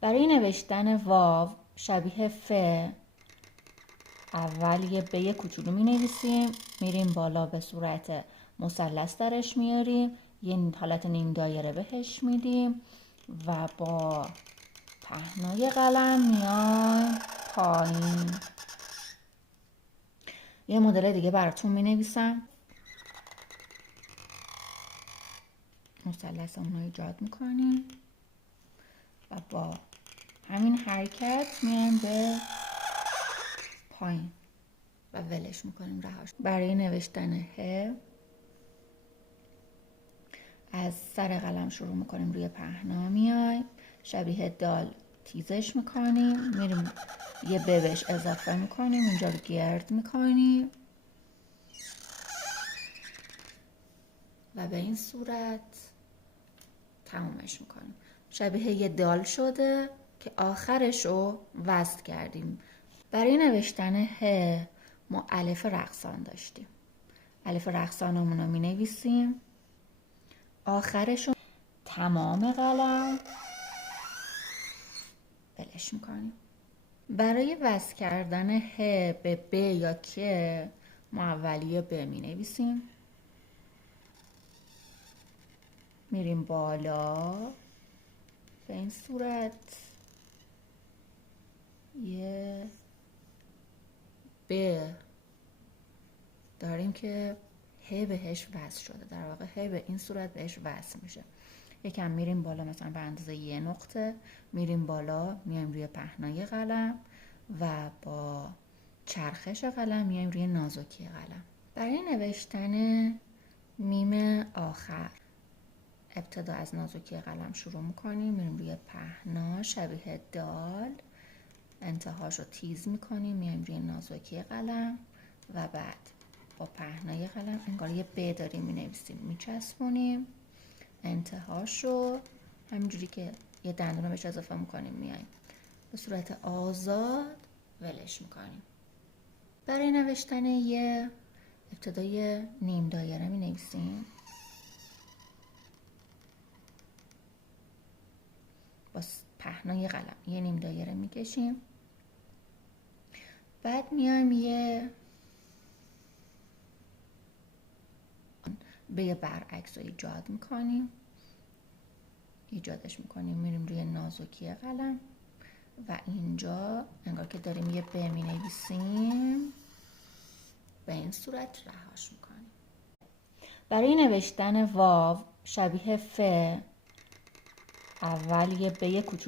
برای نوشتن واو شبیه ف اول یه ب کوچولو می نویسیم، میریم بالا به صورت مثلث درش میاریم، یه حالت نیم دایره بهش میدیم و با پهنای قلم میایم پایین. یه مدل دیگه براتون می نویسم. مثلثمون رو ایجاد میکنیم و با همین حرکت میایم به پایین و ولش میکنیم، رهاش. برای نوشتن ه از سر قلم شروع میکنیم، روی پهنا میایم، شبیه دال تیزش میکنیم، میریم یه ب بهش اضافه میکنیم، اینجا رو گرد میکنیم و به این صورت تمومش میکنیم. شبیه یه دال شده که آخرش رو وصل کردیم. برای نوشتن ه ما الف رقصان داشتیم. الف رقصانمون رو می نویسیم، آخرش رو تمام قلم بلش میکنیم. برای وصل کردن ه به ب یا که ما اولیه ب می نویسیم، میریم بالا به این صورت، یه ب داریم که ه بهش وصل شده، در واقع ه به این صورت بهش وصل میشه. یکم میریم بالا، مثلا به اندازه یه نقطه میریم بالا، میایم روی پهنای قلم و با چرخش قلم میایم روی نازکی قلم. برای نوشتن میم آخر ابتدا از نازکی قلم شروع میکنیم، میریم روی پهنا شبیه دال، انتهاش رو تیز میکنیم، میایم روی نازکی قلم و بعد با پهنای قلم انگار یه ب داریم مینویسیم، میچسبونیم، انتهاش رو همینجوری که یه دندون رو بهش اضافه میکنیم، میایم به صورت آزاد ولش میکنیم. برای نوشتن یه ابتدای نیم دایره می نویسیم، با پهنای قلم یه نیم دایره میکشیم، بعد میایم یه به برعکس رو ایجادش میکنیم، میریم روی نازکی قلم و اینجا انگار که داریم یه ب می نویسیم، به این صورت رهاش میکنیم. برای نوشتن واو شبیه ف اول یه ب کوچولو